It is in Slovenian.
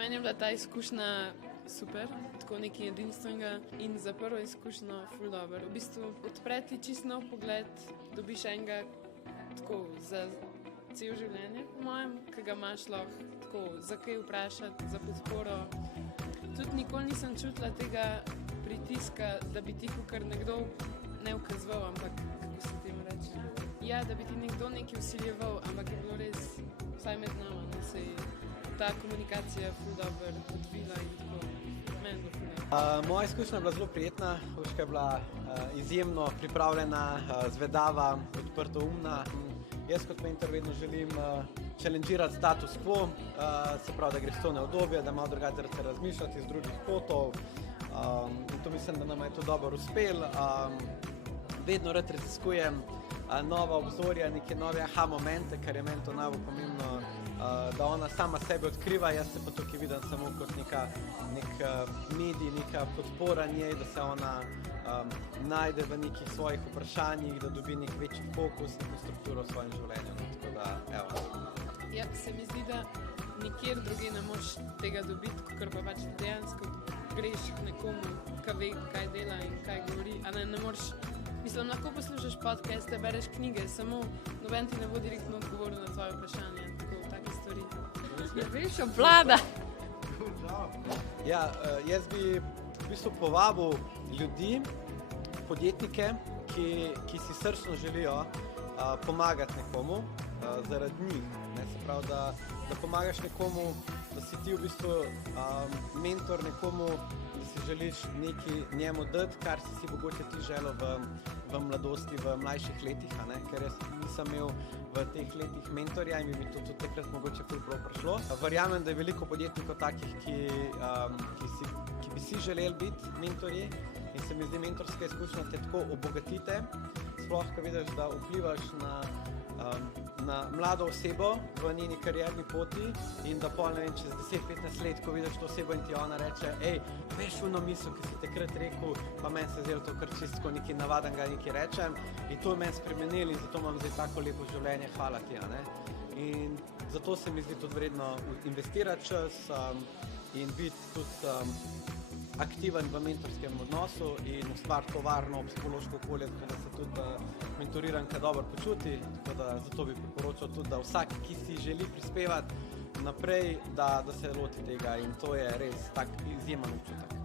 meni je bila ta izkušnja super, tako nekaj edinstvenega in za prvo izkušnjo ful dobro. V bistvu odpreti čist nov pogled, dobiš enega tako za cel življenje, po mojem, ki ga imaš lahko tako za kaj vprašati, za podporo. Tudi nikoli nisem čutila tega pritiska, da bi ti kar nekdo ne ukazoval, ampak kako se temu reče. Ja, da bi ti nekdo nekaj vsiljeval, ampak je bilo res, vsaj med nama, da se je ta komunikacija ful dobro odvila in tako. Meni je bilo ful dobro. Moja izkušnja je bila zelo prijetna, Urška je bila izjemno pripravljena, zvedava, odprtoumna. Jaz kot mentor vedno želim challengirati status quo, se pravi, da greš v to neudobje, da malo drugače razmišljati iz drugih kotov. In to mislim, da nam je to dobro uspelo. Vedno rad raziskujem nova obzorja, neke nove aha momente, kar je meni to najbolj pomembno, da ona sama sebe odkriva, jaz se pa tukaj vidim samo kot nek medij, neka podpora njej, da se ona najde v nekih svojih vprašanjih, da dobi nek večji fokus, neko strukturo v svojem življenju. Tako da, evo. Ja, se mi zdi, da nikjer drugje ne moreš tega dobiti, ker pa pač dejansko greš k nekomu, ki ve, kaj dela in kaj govori, a ne moreš. Mislim, lahko poslušaš podcaste, bereš knjige, samo noben ti ne bo direktno odgovoril na tvoje vprašanje, tako take stvari. Ja, veš, obvlada. Ja, jaz bi v bistvu povabil ljudi, podjetnike, ki si srčno želijo pomagati nekomu zaradi njih. Se pravi, da pomagaš nekomu, da si ti v bistvu mentor nekomu, da si želiš nekaj njemu dati, kar si mogoče ti želel v mladosti, v mlajših letih, ker jaz nisem imel v teh letih mentorja in bi mi to tudi takrat mogoče prav prišlo. Verjamem, da je veliko podjetnikov takih, ki bi si želeli biti mentorji in se mi zdi mentorska izkušnja te tako obogatite, sploh, ko vidiš, da vplivaš na mlado osebo v njeni karierni poti in da pol, ne vem, čez 10-15 let, ko vidiš to osebo in ti ona reče, veš ono misel, ki si takrat rekel, pa meni se zdelo to kar čistko nekaj navadenega nekaj rečem in to je meni spremenilo in zato imam zdaj tako lepo življenje, hvala ti, In zato se mi zdi tudi vredno investirati čas in biti tudi aktiven v mentorskem odnosu in ustvariti to varno psihološko okolje, tako da se tudi mentoriranka dobro počuti, tako da zato bi priporočal tudi, da vsak, ki si želi prispevati naprej, da se loti tega in to je res tak izjemen občutek.